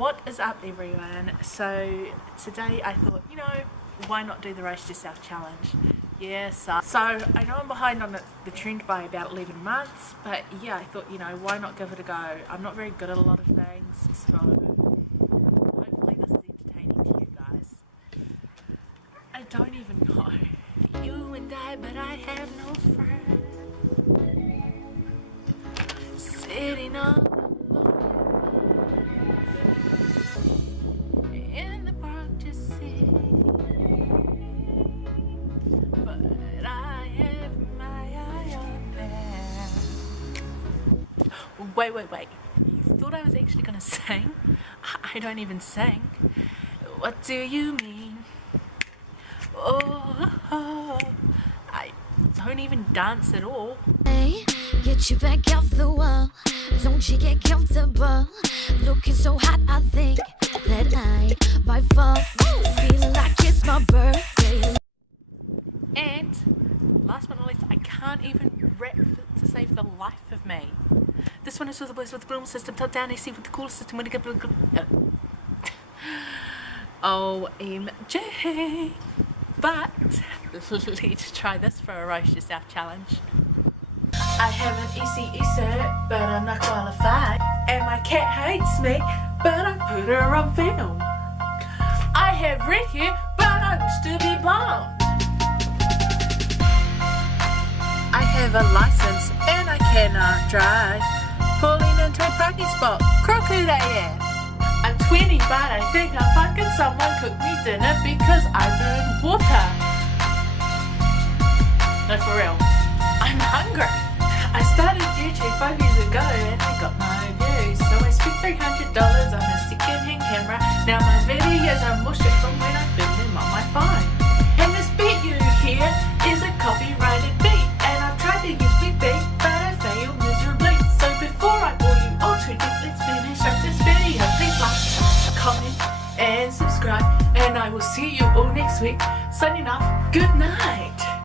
What is up, everyone? So today I thought, why not do the Roast Yourself challenge? Yes, so I know I'm behind on the trend by about 11 months, but yeah, I thought, why not give it a go? I'm not very good at a lot of things, so hopefully this is entertaining to you guys. I don't even know. You and I, but I have no friends. Sitting on in the park to see, but I have my eye on them. Wait. You thought I was actually gonna sing? I don't even sing. What do you mean? Oh, I don't even dance at all. Hey, get you back off the wall. Don't you get comfortable? Looking so hot, I think that I might fall. Feeling like it's my birthday. And last but not least, I can't even rap to save the life of me. This one is for the boys with the broom system, top down AC with the cool system. When you get OMG. But let's try this for a Roast Yourself challenge. I have an ECE cert, but I'm not qualified. And my cat hates me, but I put her on film. I have red hair, but I wish to be blonde. I have a license, and I cannot drive. Pulling into a parking spot, crooked AF. I'm 20, but I think I'm fucking someone cook me dinner because I burned water. No, for real. I'm hungry. I started YouTube 5 years ago and I got my views. So I spent $300 on a second-hand camera. Now my videos are mush from when I filmed them on my phone. And this beat you hear is a copyrighted beat. And I've tried to use Big Beat, but I failed miserably. So before I bore you all too deep, let's finish up this video. Please like, comment, and subscribe. And I will see you all next week. Signing off, good night.